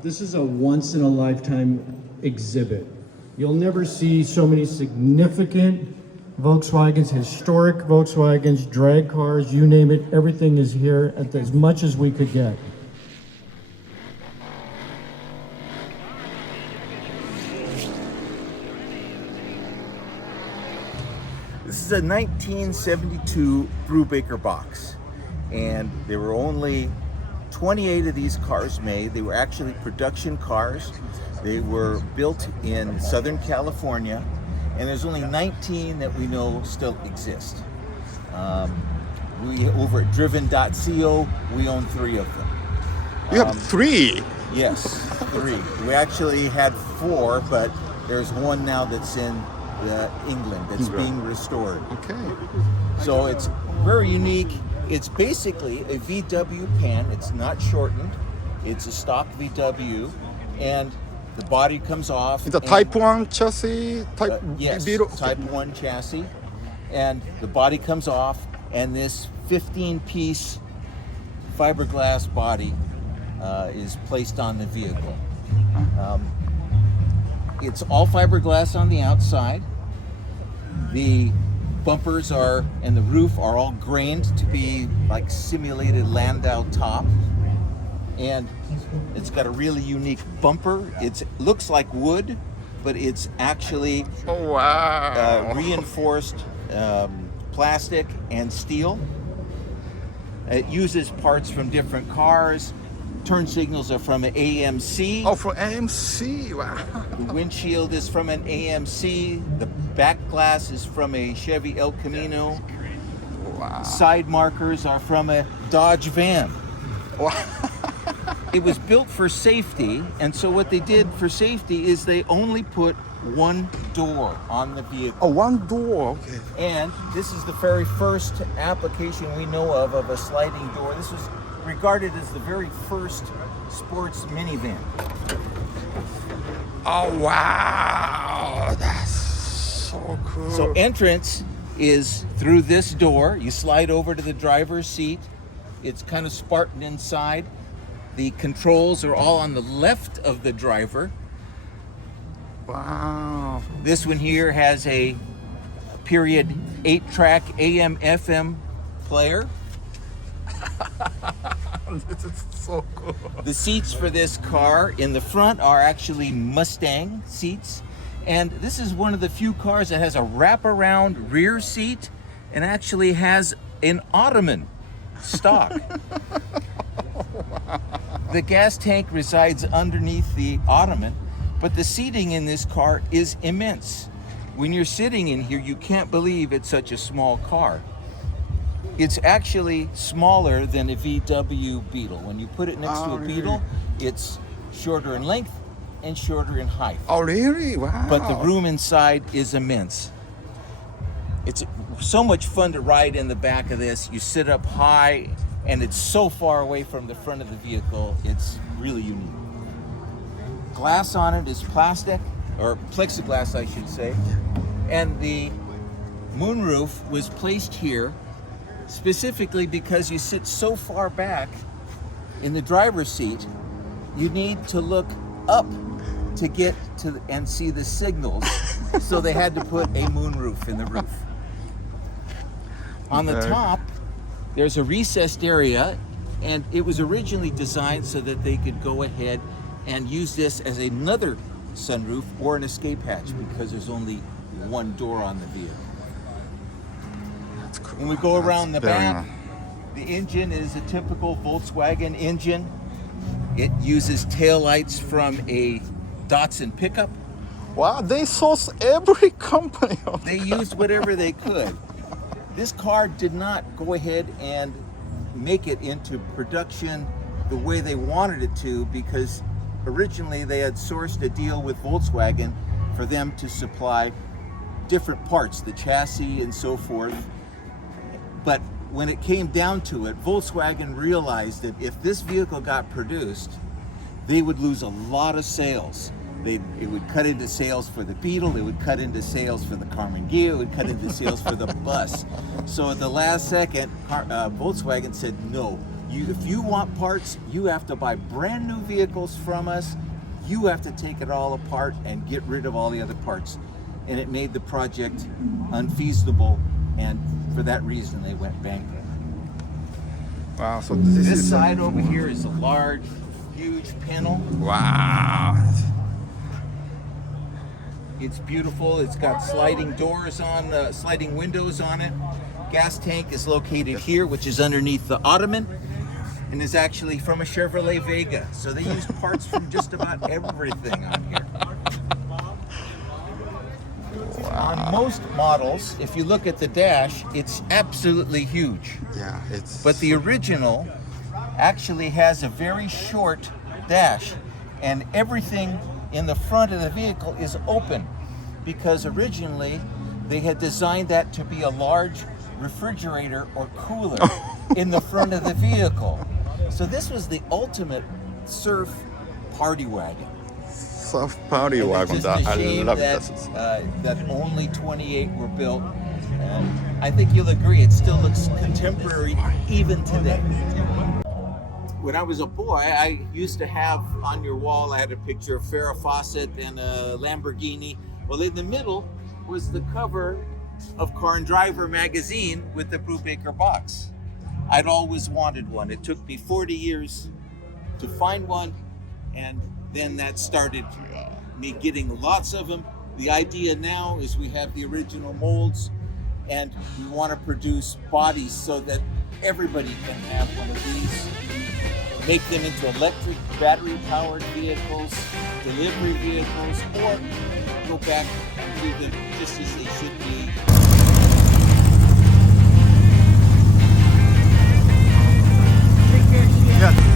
This is a once-in-a-lifetime exhibit. You'll never see so many significant Volkswagens, historic Volkswagens, drag cars, you name it, everything is here at as much as we could get. This is a 1972 Brubaker Box, and there were only 28 of these cars made. They were actually production cars. They were built in Southern California, and there's only 19 that we know still exist. We over at driven.co, we own 3 of them. You have 3? Yes, 3. We actually had 4, but there's one now that's in England that's being restored. Okay. So it's very unique. It's basically a VW pan. It's not shortened. It's a stock VW, and the body comes off. It's a Type 1 chassis? Yes, Type 1 chassis. And the body comes off, and this 15-piece fiberglass body is placed on the vehicle. It's all fiberglass on the outside. The bumpers are and the roof are all grained to be like simulated Landau top, and it's got a really unique bumper. It looks like wood, but it's actually reinforced plastic and steel. It uses parts from different cars. Turn signals are from an AMC. Oh, from AMC, wow. The windshield is from an AMC. The back glass is from a Chevy El Camino. Wow. Side markers are from a Dodge van. Wow. It was built for safety, and so what they did for safety is they only put one door on the vehicle. Oh, one door, okay. And this is the very first application we know of a sliding door. This was regarded as the very first sports minivan. Oh, wow. That's so cool. So entrance is through this door. You slide over to the driver's seat. It's kind of Spartan inside. The controls are all on the left of the driver. Wow. This one here has a period 8-track AM FM player. This is so cool. The seats for this car in the front are actually Mustang seats. And this is one of the few cars that has a wraparound rear seat and actually has an ottoman stock. The gas tank resides underneath the ottoman, but the seating in this car is immense. When you're sitting in here, you can't believe it's such a small car. It's actually smaller than a VW Beetle. When you put it next to a Beetle, it's shorter in length and shorter in height. Oh, really? Wow. But the room inside is immense. It's so much fun to ride in the back of this. You sit up high, and it's so far away from the front of the vehicle. It's really unique. Glass on it is plastic, or plexiglass, I should say. And the moonroof was placed here specifically because you sit so far back in the driver's seat, you need to look up to get to and see the signals. So they had to put a moonroof in the roof. On the top, there's a recessed area, and it was originally designed so that they could go ahead and use this as another sunroof or an escape hatch because there's only one door on the vehicle. That's cool. When we go around the back, nice. the engine is a typical Volkswagen engine. It uses taillights from a Datsun pickup. Wow, they source every company. They used whatever they could. This car did not go ahead and make it into production the way they wanted it to, because originally they had sourced a deal with Volkswagen for them to supply different parts, the chassis and so forth. But when it came down to it, Volkswagen realized that if this vehicle got produced, they would lose a lot of sales. It would cut into sales for the Beetle, it would cut into sales for the Karmann Ghia, it would cut into sales for the bus. So at the last second, Volkswagen said, no, If you want parts, you have to buy brand new vehicles from us. You have to take it all apart and get rid of all the other parts. And it made the project unfeasible, and for that reason they went bankrupt. Wow, so this This is side over here is a large, huge panel. wow. It's beautiful. It's got sliding doors on, sliding windows on it. Gas tank is located here, which is underneath the ottoman, and is actually from a Chevrolet Vega. So they use parts from just about everything on here. On most models, if you look at the dash, it's absolutely huge. Yeah, it's. But the original actually has a very short dash, and everything in the front of the vehicle is open, because originally they had designed that to be a large refrigerator or cooler in the front of the vehicle. So this was the ultimate surf party wagon. Soft party And wagon. it's just a I shame love that, that. that only 28 were built. And I think you'll agree, it still looks contemporary even today. When I was a boy, I used to have on your wall, I had a picture of Farrah Fawcett and a Lamborghini. Well, in the middle was the cover of Car and Driver magazine with the Brubaker Box. I'd always wanted one. It took me 40 years to find one, and then that started me getting lots of them. The idea now is we have the original molds, and we want to produce bodies so that everybody can have one of these. Make them into electric, battery-powered vehicles, delivery vehicles, or go back to them just as they should be. Yeah.